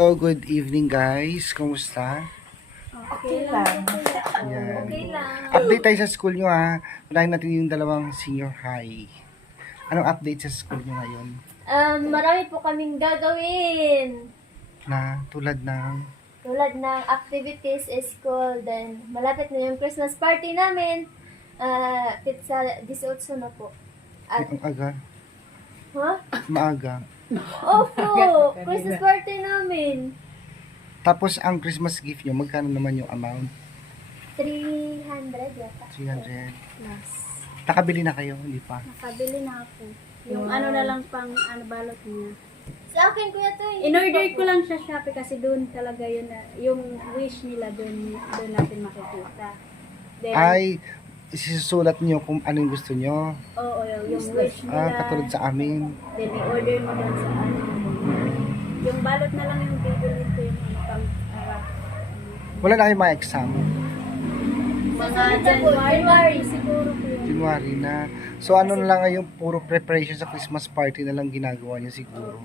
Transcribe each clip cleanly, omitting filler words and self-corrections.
Hello, good evening guys. Kumusta? Okay lang. Yan. Okay lang. Update tayo sa school nyo ha. Unahin natin yung dalawang senior high. Anong update sa school nyo ngayon? Marami po kaming gagawin. Na tulad ng Tulad ng activities sa school. Then, malapit na yung Christmas party namin. Sa 18 na po. At, ang aga, huh? maaga. Opo! Christmas party namin. Tapos ang Christmas gift nyo, magkano naman yung amount? 300 yata. 300. Plus. Nakabili na kayo, hindi pa? Nakabili na ako. Yung ano na lang pang balot niya. Sa akin, kuya to. In-order ko lang sa Shopee kasi doon talaga yun na, yung wish nila doon natin makikita. Then, Ay, isusulat nyo kung anong gusto nyo. oo, yung wish nila. Katulad sa amin. Then i-order mo doon sa ano. Yung balot na lang yung bibili ko yung ano pang Wala na kayong mga exam. mga January siguro po yun. January na. So ano na lang ngayon, puro preparation sa Christmas party na lang ginagawa niya siguro.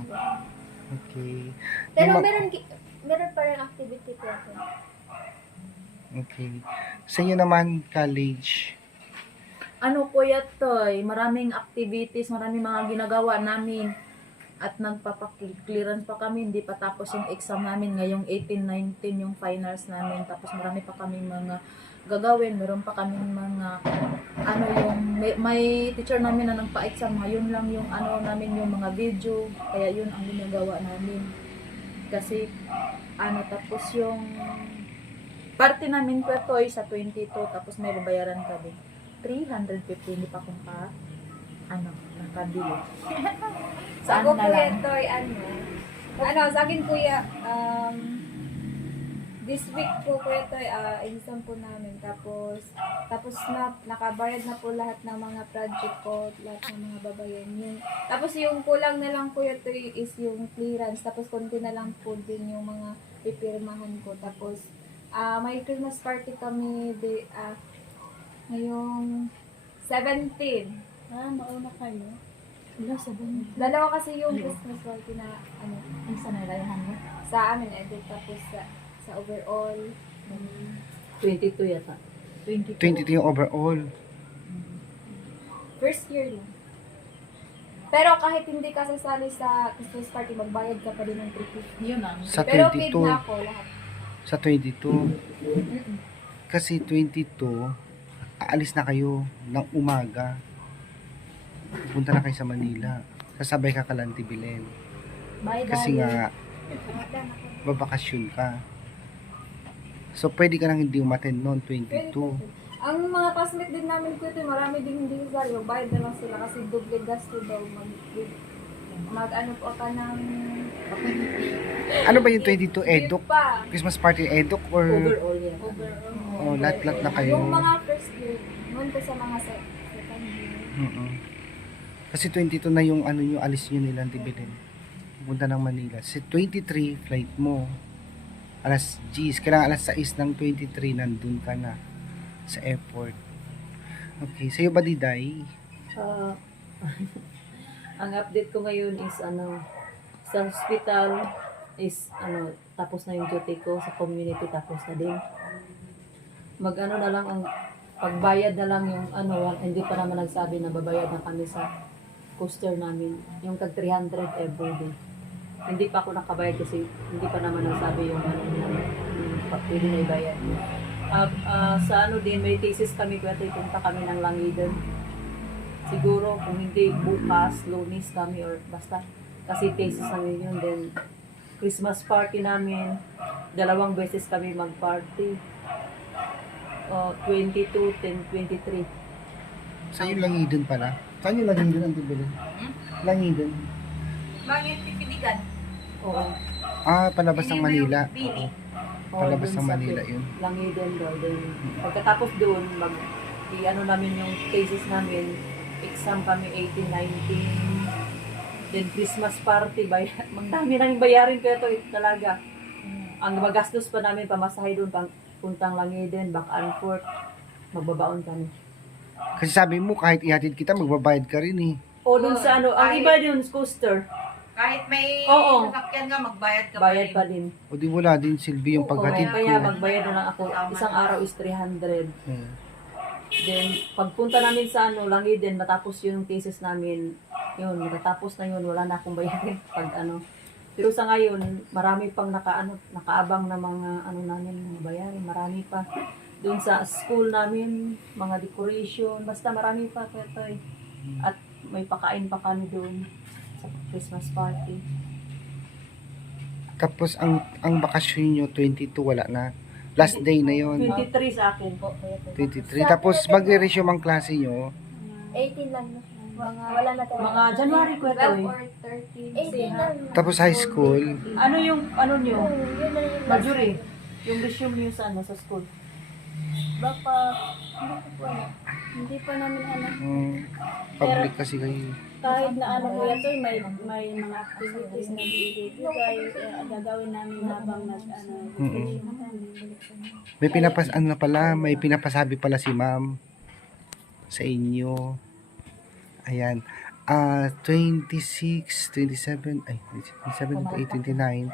Okay. Pero Yung ma- meron pa rin activity po ako. Okay. Sa inyo naman, college. Ano Kuya Toy, maraming activities, maraming mga ginagawa namin at nagpapa-clearance pa kami, hindi pa tapos yung exam namin ngayong 18-19 yung finals namin, tapos marami pa kami mga gagawin, meron pa kami mga ano yung may teacher namin na nagpa-exam, ngayon lang yung ano namin yung mga video, kaya yun ang ginagawa namin kasi ano, tapos yung party namin Kuya Toy sa 22, tapos may babayaran kami 350, hindi pa kung nakabili. Saan Ako na kuya lang? Toy, sa akin kuya, this week po kuya Toy, exam po namin, tapos nakabayad na po lahat ng mga project ko, lahat ng mga babayan. Tapos yung kulang na lang kuya Toy is yung clearance, tapos konti na lang po din yung mga pipirmahan ko, tapos may Christmas party kami, ngayong 17. Mauna kayo. Wala, sabihin. Dalawa kasi yung Christmas party na Ay, sa nalayahan mo? sa amin edit, tapos sa overall 22 yata. 22. 22 yung overall. first year lang. Pero kahit hindi ka sasali sa Christmas party, magbayad ka pa din ng 350. Yun ang. Sa Pero paid 22. na ako lahat. Sa 22. Kasi 22, aalis na kayo ng umaga. Punta na kayo sa Manila. Sasabay ka Kalanti Bilen. Kasi nga, babakasyon ka. So, pwede ka nang hindi umattend noon, 22. Ang mga classmate din namin ko ito, marami din hindi sasali. Magbayad na lang sila kasi doble gasto daw. Mag-ano po ka ng Ano ba yung 22? Eduk? gift pa. Christmas party Eduk or Overall yan. Overall. oh, lahat-lahat na kayo? Yung mga first year, noon ko sa mga second year. Mm-mm. Kasi 22 na yung ano nyo, alis nyo nilang Tibilen. Pupunta ng Manila. Kasi 23, flight mo. Alas 10. Kailangan alas 6 ng 23, nandun ka na sa airport. Okay. Sa'yo ba, Diday? Ang update ko ngayon is sa hospital is tapos na yung duty ko, sa community tapos na din. Mag-ano na lang ang pagbayad na lang yung hindi pa naman nagsabi na babayad na kami sa coaster namin, yung tag 300 everyday. Hindi pa ako nakabayad kasi hindi pa naman nagsabi yung pwede na ibayad. Sa din, may thesis kami, kaya punta kami ng Langiden. Siguro kung hindi bukas, Lunes kami or basta kasi thesis namin yun. Then Christmas party namin, 2 beses kami mag-party. 22, 10, 23. Sa'yo Langiden pala? Saan yung Langiden ang Tibilen? Langiden. Bakit pipiligan? Oo. Ah, palabas ng Manila. Pili. Palabas ng Manila yun. Langiden daw. Then, pagkatapos doon, namin yung thesis namin, exam kami 18, 19. Then Christmas party, magdami nang bayarin ko ito talaga. Ang magastos pa namin, pamasahe doon, puntang Langiden, back and forth, magbabaon kami. Kasi sabi mo, kahit ihatid kita, magbabayad ka rin eh. O doon sa ang iba doon, coaster. Kahit may Oo. sasakyan ka, magbayad ka Bayad pa pa rin. din. O di wala din silbi yung paghatid ko. Kaya magbayad na lang ako. Isang araw is 300. Hmm. Then, pagpunta namin sa Langi din, matapos yung thesis namin, yun, matatapos na yun, wala na akong bayarin pag ano. Pero sa ngayon, marami pang nakaabang na mga namin, mga bayarin, marami pa. Doon sa school namin, mga decoration, basta marami pa kaya tayo. At may pakain pa kami doon sa Christmas party. Tapos ang bakasyon nyo, 22, wala na. Last day na yon 23 sa akin po. 23. Tapos magre-resume ang klase nyo. 18 lang na. Wala na tayo. Mga January ko ito 12 eh. or 13. 18 lang. Tapos high school. Ano yung, nyo? Oo, yun na yung last. Marjorie, yung resume nyo sa sa school. Baka, hindi ko po alam. Hindi pa namin alam. Public kasi kayo. Kahit na ano kuya to, may mga activities na bibigay, gagawin namin habang May may pinapasabi pala si ma'am sa inyo. Ayan. 26, 27, 28, 29.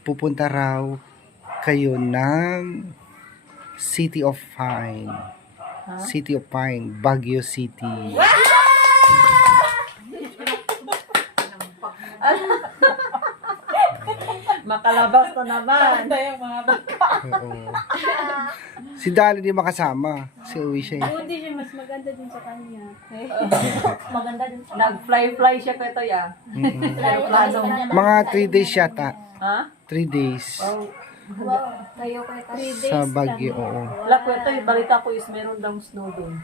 Pupunta raw kayo ng City of Pine. City of Pine, Baguio City. Makalabas na naman. Oo. Si Dali di makasama. Si uwi siya. Hindi siya mas maganda din sa kanya. Maganda din. Nag-fly siya kaya to ya. Mga 3 days yata. Ha? 3 days. Wow. Tayo kayo tayo. 3 days Sa Baguio, oo. Wala ko ito, balita ko is meron daw snow doon.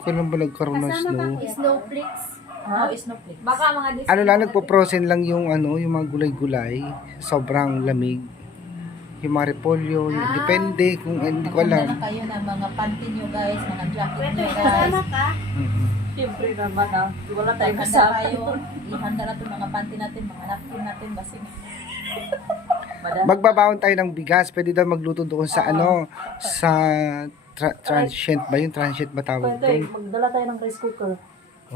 Kailan ba nagkaroon ng Kasama snow? ka, kuya? Snowflakes. Ha? Snowflake. Baka mga Ano lang, nagpo-frozen lang yung yung mga gulay-gulay. Sobrang lamig. Yung mga repolyo, depende kung hindi ko alam. kayo na mga panty nyo guys, mga jacket Pwede, nyo guys. kasama ka? Mm-mm. Siyempre naman wala tayong Handa kasama. kayo. Ihanda natin mga panty natin, mga napkin natin. Kasi Magbabaon tayo ng bigas. Pwede daw magluto doon sa sa transient ba yung transient ba tawag Pwede, doon? magdala tayo ng rice cooker.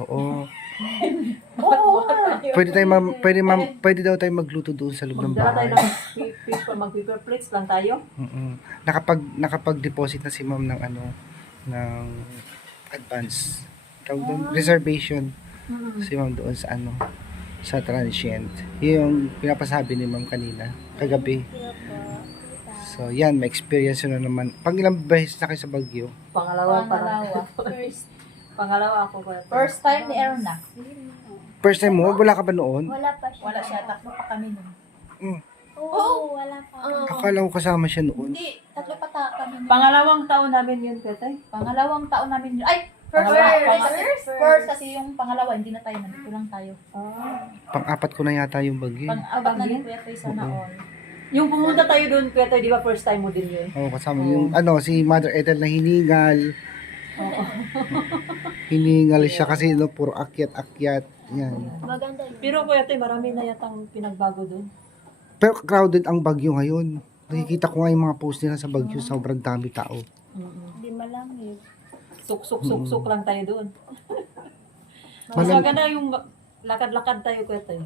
Oo. Pwede daw tayo magluto doon sa loob ng Magdala tayo bahay. ng fish pa, mag-paper plates lang tayo. Mm-mm. Nakapag-deposit na si ma'am ng ng advance. Tawag doon, reservation. Si ma'am doon sa sa transient. Yung pinapasabi ni ma'am kanina, kagabi. So, yan, may experience na naman. Pang ilang beses na kayo sa Baguio? Pangalawa pa lang. Pangalawa ako ba? first time ni Erna. First time mo? Wala ka ba noon? Wala pa siya. Wala siya, tatlo pa kami nun. Oo, wala pa. Akala ko kasama siya noon. Hindi, tatlo pa kami nun. Pangalawang taon namin yun, Petay. Pangalawang taon namin yun. Ay! First kasi yung pangalawa, hindi na tayo, nandito lang tayo. Pang-apat ko na yata yung Baguio. Pang-apat na ni Kuya Toy, sana all. Yung pumunta tayo doon, Petay, di ba first time mo din yun? Oo, kasama yung si Mother Ethel na hiningal. Hiningal siya kasi puro akyat-akyat. Yan. Maganda yun. Pero Kuya Toy, marami na yatang pinagbago doon. Pero crowded ang Baguio ngayon. Nakikita ko nga yung mga post nila sa Baguio, sobrang dami tao. Hindi malamig. Suk-suk-suk-suk lang tayo doon. Mas Malam- maganda yung lakad-lakad tayo, Kuya Toy.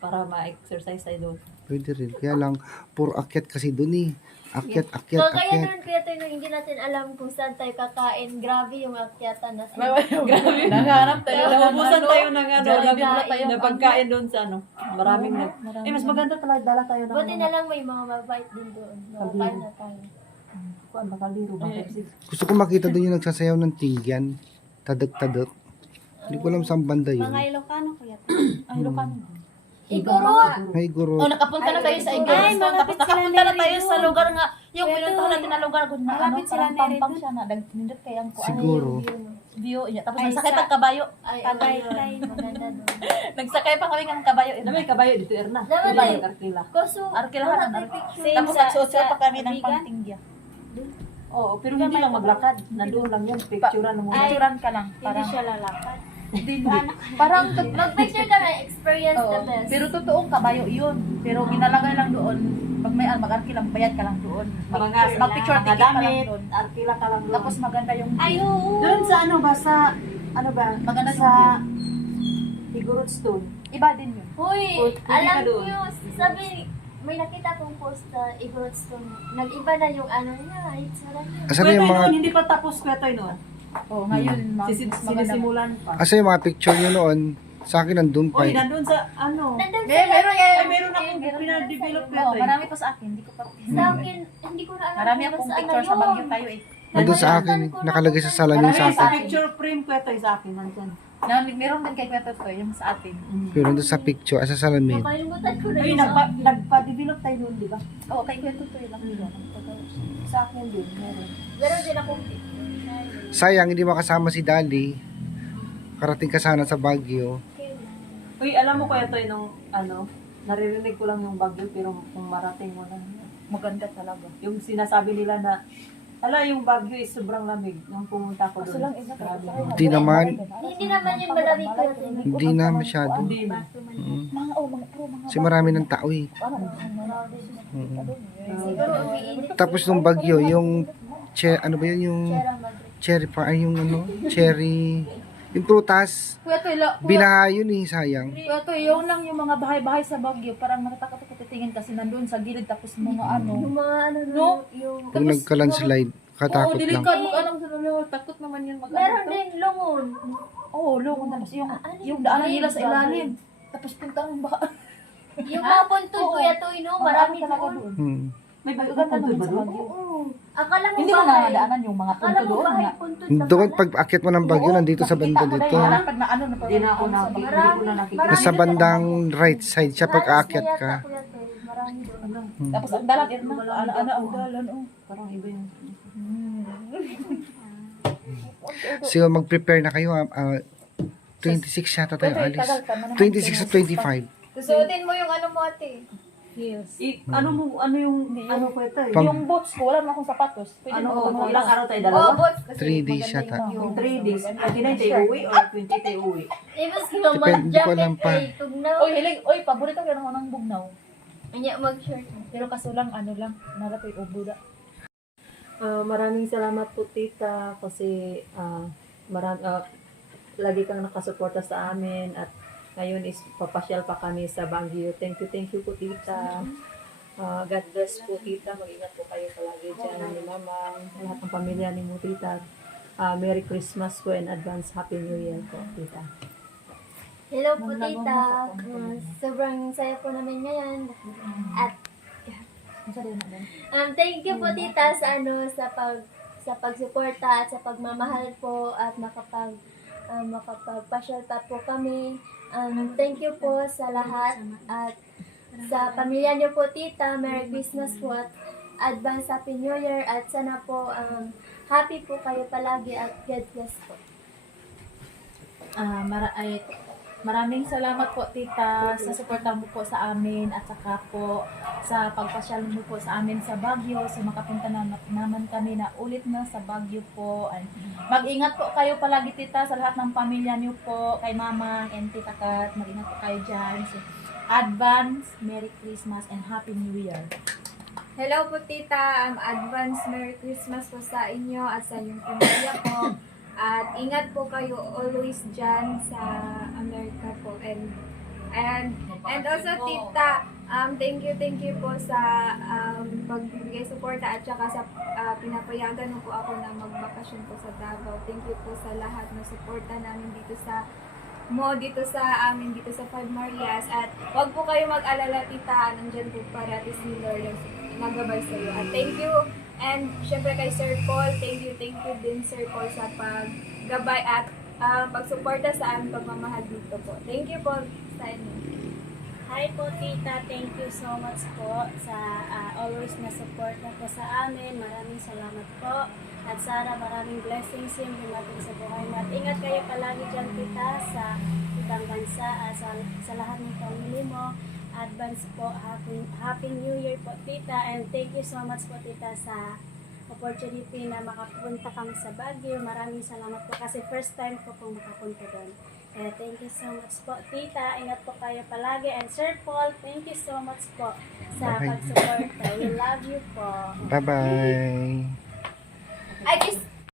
Para ma-exercise tayo doon. Pwede rin. Kaya lang, puro akyat kasi doon eh. Akyat, akyat, So, kaya akyat. naman kaya tayo nung hindi natin alam kung saan tayo kakain. Grabe yung akyatan na Grabe. Naghanap tayo. Naubusan tayo ng Jollibee. na pagkain doon sa Maraming mas maganda talaga dala tayo ng Buti na lang may mga mabait din doon. Nakakain na tayo. Kuan, makaliro ba? Gusto ko makita doon yung nagsasayaw ng tingyan. Tadak-tadak. Hindi ko alam saan banda yun. Mga Ilocano kuya. Ay, Ilocano. Igoro! Ay, guro. Nakapunta na tayo sa Ay, Igor's. malapit Tapos sila nakapunta na ni tayo Rido. sa lugar nga. Yung Kuya pinuntahan Toy. natin na lugar. Malapit sila ni Pampang Rido. siya na. Nindot kaya ang kuan. Siguro. View niya. Tapos Ay, nagsakay sa- pang kabayo. Ay, Tagaytay. maganda doon. Nagsakay pa kami ng kabayo. Ano may kabayo dito, Erna? Naman Kabayo, eh. Arkila. Kaso, Arkilahan wala ang tayo picture. Same Tapos sa- nagsusya pa kami ng Bigan? pangtingya. Oo, pero hindi lang maglakad. Nandoon lang yun. Picturean mo. Ay, Picturean ka lang. Hindi Parang, siya lalakad. parang Mag-picture ka na, experience the Oo. best. Pero totoong kabayo yun. Pero ginalagay lang doon. Pag may mag-arki lang, bayad ka lang doon. Mag-picture mga ticket ka lang damit, doon. Arkila ka lang doon. Tapos maganda yung Ay, oo. doon sa ano ba, sa, ano ba, Maganda yung sa Igorot Stone. Iba din yun. Uy, Pwede ka alam doon. niyo, sabi, may nakita kong post na Igorot Stone. Nag-iba na yung ano niya, itsura niya. Asan na yung mga, hindi pa tapos Kwetoy noon. Oh, ngayon, Sinisimulan pa. asan yung mga picture nyo noon? Sa akin nandun pa Oy, eh. nandun sa ano. Nandun sa Meron yan. Ay, meron akong pinadevelop Oo, Kwetoy. marami pa sa akin. Hindi ko pa. Sa akin, hindi ko na alam Marami kung akong saan picture na sa yun. Baguio tayo eh. Nandun sa akin eh. Nakalagay sa salamin Marami sa sa akin. picture frame Kwetoy sa akin. Nandun. Meron din kay Kwento to, yung sa atin. Pero nandun sa picture, sa salamin. Nakalimutan ko na Ay, yun. nagpa-develop tayo noon, di ba? Oo, kay Kwento to lang. Sa akin din, meron. Meron din akong Sayang, hindi makasama si Dali. Karating ka sana sa Baguio. Uy, alam mo Kwetoy nung ano, naririnig ko lang yung Bagyo pero kung marating mo lang. Maganda talaga. Yung sinasabi nila na yung Baguio is sobrang lamig nung pumunta ko doon. Grabe. Hindi naman. Hindi naman yun madami ko. Hindi na masyado. Hindi na. Mm. Mga Kasi marami ng tao eh. Mm. Siguro umiinit. Tapos nung Baguio, yung ano ba yun, yung Sierra Madre. cherry pa, ay yung ano, cherry, yung prutas, binaha yun eh, sayang. Kwento, yun lang yung mga bahay-bahay sa Baguio. Parang natatakot ako titingin kasi nandun sa gilid tapos mga ano. Yung mga ano, No? yung... Pag nagka-landslide, katakot lang. delikado. Anong sunod? Takot naman yun mag Meron din lungon. Oo, loko. Tapos yung daanan nila sa ilalim. Tapos punta ng baka. Yung mga puntod ko yato, marami doon. Hmm. May Ganda Bagyo naman ba sa doon? Baguio. Oo. Akala mo Hindi mo bahay. nadaanan yung mga Akala punto mo doon. bahay, nga. puntod na Doon, pala. pag akit mo ng Baguio, nandito sa banda dito. Pag na ano, Hindi na ako nakikita. Hindi ko na nakikita. Nasa bandang right side siya pag aakyat Alas na ka. yata ko yato, marami doon. Tapos ang dalan, ano, ang dalan, oh. Parang iba yung... So mag-prepare na kayo. 26 yata tayo alis. 26 at 25. Susuotin mo yung ano mo ate. Heels. ano yung Kwetoy? Pang- Yung boots ko, wala na akong sapatos. Pwede Ano, mo ilang araw tayo? Oh, Dalawa? bots. Kasi 3 days yata. Yung 3 days. 29 tayo uwi or 20 tayo uwi? Ibas ko naman Depende ko lang jacket pa. kay tugnaw. Oy, hiling, oy, paborito ko ng unang bugnaw. Anya mag-shirt. Pero kaso lang, ano lang, narapoy ubo da. Maraming salamat po tita kasi lagi kang nakasuporta sa amin at ngayon is papasyal pa kami sa Baguio. Thank you po tita. God bless po tita. Mag-ingat po kayo palagi dyan ni Mamang, lahat ng pamilya ni mo tita. Merry Christmas po and advance Happy New Year po tita. Hello po tita. Sobrang saya po namin ngayon. At thank you po tita sa sa pagsuporta at sa pagmamahal po at makapagpasyal pa po kami. Thank you po sa lahat at sa pamilya niyo po tita. Merry Christmas po at advance Happy New Year at sana po happy po kayo palagi at God bless po. Maraming salamat po tita sa suporta mo po sa amin at saka po sa pagpasyal mo po sa amin sa Baguio. So makapunta naman kami na ulit na sa Baguio po. Mag-ingat po kayo palagi tita sa lahat ng pamilya niyo po, kay Mama and Tita Kat. Mag-ingat po kayo dyan. So, advance Merry Christmas and Happy New Year. Hello po tita. Advance Merry Christmas po sa inyo at sa inyong pamilya po. At ingat po kayo always dyan sa Amerika po. And also tita, thank you po sa pagbibigay suporta at saka sa pinapayagan mo po ako na magbakasyon po sa Davao. Thank you po sa lahat ng suporta namin dito sa amin dito sa Five Marias. At wag po kayo mag-alala tita, nandyan po parati si Lord nagabay sa iyo. At thank you. And syempre kay Sir Paul, thank you din Sir Paul sa paggabay at pagsuporta sa aming pagmamahal dito po. Thank you po sa inyo. Hi po tita, thank you so much po sa always na support na po sa amin. Maraming salamat po. At Sarah, maraming blessings yung dumating sa buhay mo. At ingat kayo palagi dyan tita sa ibang bansa, sa lahat ng family mo. Advance po, happy New Year po tita, and thank you so much po tita sa opportunity na makapunta kami sa Baguio. Maraming salamat po kasi first time ko pong makapunta doon. Kaya thank you so much po tita, ingat po kayo palagi, and Sir Paul, thank you so much po sa Bye. pagsuporta. We love you po. Bye-bye. I guess